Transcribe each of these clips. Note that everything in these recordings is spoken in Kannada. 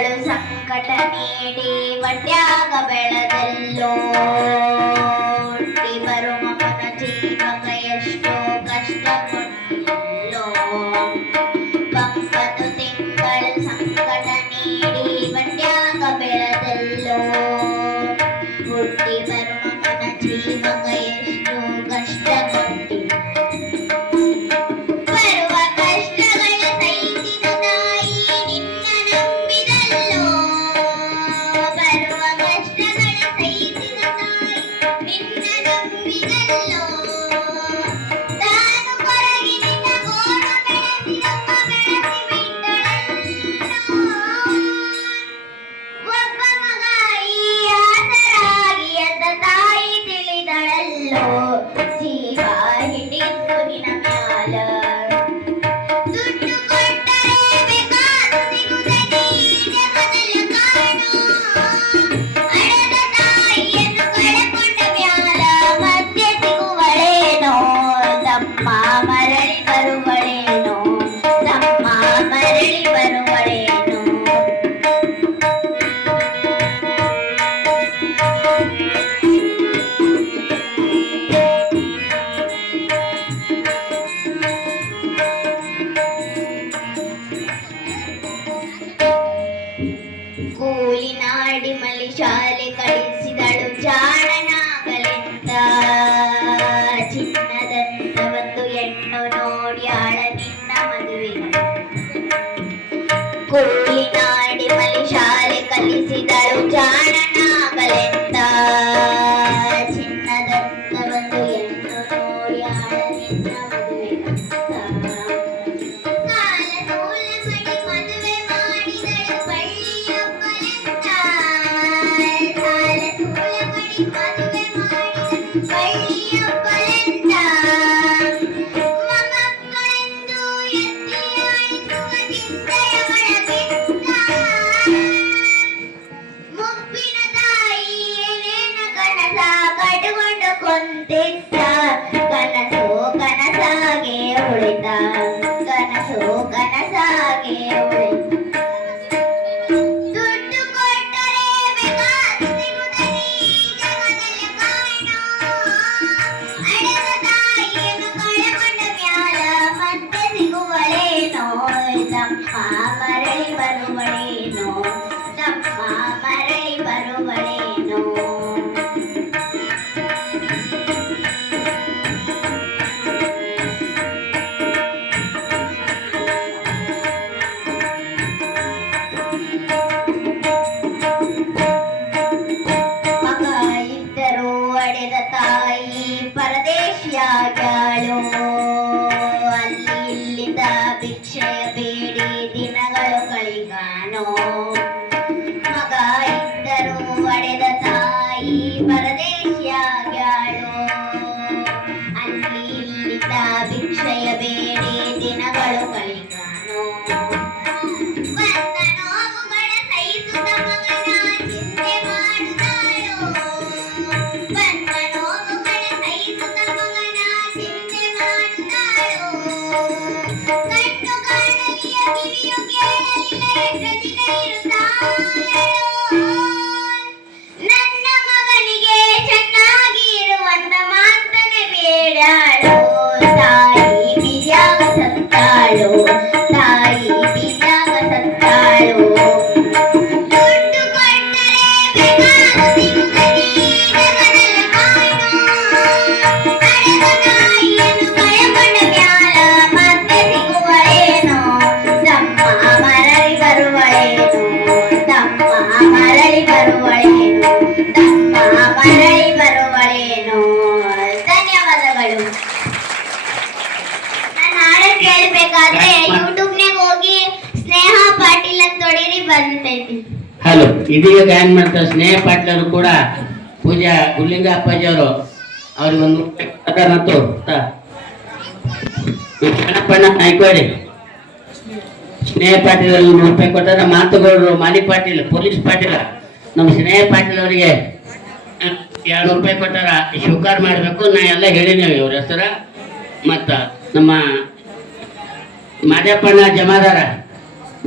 ದುಃಖಗಳು ಸಂಕಟ ನೀಡಿ ಒಟ್ಯಾಗ ಬೆಳೆದಲ್ಲೋ ಬರುವ ಮನ ಜೀವಕ ಎಷ್ಟೋ ಕಷ್ಟ ಕೊಡಲ್ಲೋ child. ತಾಯಿ ಪರದೇಶಿಯಾಗಳು ಅಲ್ಲಿ ಇಲ್ಲಿಂದ ಭಿಕ್ಷೆಯ ಬೇಡಿ ದಿನಗಳು ಕಳಿಗಾನೋ ಮಗ ಇದ್ದರು ಒಡೆದ ತಾಯಿ ಪರದೆ Thank you. ಸ್ನೇಹ ಹಲೋ, ಇದೀಗ ಗಾಯನ್ ಸ್ನೇಹ ಕೂಡ. ಪೂಜಾ ಗುಲ್ಲಿಂಗ ಅಪ್ಪಾಜಿ ಅವರು. ಒಂದು ಅದಾರಂತು ಸ್ನೇಹ ಪಾಟೀಲ್ ಅವ್ರಿಗೆ ನೂರು ರೂಪಾಯಿ ಕೊಟ್ಟಾರ ಮಾತುಗೌಡರು ಮಾಲಿ ಪಾಟೀಲ್, ಪೊಲೀಸ್ ಪಾಟೀಲ್. ನಮ್ಮ ಸ್ನೇಹ ಪಾಟೀಲ್ ಅವರಿಗೆ ಎರಡು ರೂಪಾಯಿ ಕೊಟ್ಟಾರ ಸ್ವೀಕಾರ ಮಾಡಬೇಕು, ನಾ ಎಲ್ಲ ಹೇಳಿನಿ ಇವ್ರ ಹೆಸರ. ಮತ್ತು ನಮ್ಮ ಮಾದೇಪಣ್ಣ ಜಮಾದಾರ,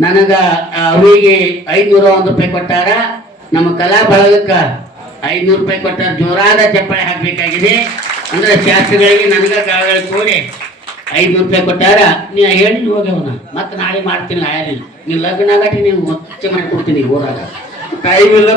ನನಗೆ ಅವರಿಗೆ ಐದುನೂರ ಒಂದು ರೂಪಾಯಿ ಕೊಟ್ಟಾರ. ನಮ್ಮ ಕಲಾ ಬಳಗಕ್ಕೆ ಐದುನೂರು ರೂಪಾಯಿ ಕೊಟ್ಟಾರ. ಜೋರಾದ ಚಪ್ಪಾಳೆ ಹಾಕಬೇಕಾಗಿದೆ. ಅಂದ್ರೆ ಶಾಸ್ತ್ರಗಳಿಗೆ ನನಗೆ ಕಾಳಗಳಿಗೆ ಕೂಡಿ ಐದುನೂರು ರೂಪಾಯಿ ಕೊಟ್ಟಾರ. ನೀ ಹೇಳಿದ್ ಹೋಗ್ಯವನ? ಮತ್ತೆ ನಾಳೆ ಮಾಡ್ತೀನಿ, ಆಯಲಿಲ್ಲ. ನೀವು ಲಗ್ನ ಆಗಟ್ಟಿ ನೀನು ಹೆಚ್ಚು ಮಾಡಿಕೊಡ್ತೀನಿ ಊರಾಗ. ಟೈಮ್ ಇಲ್ಲ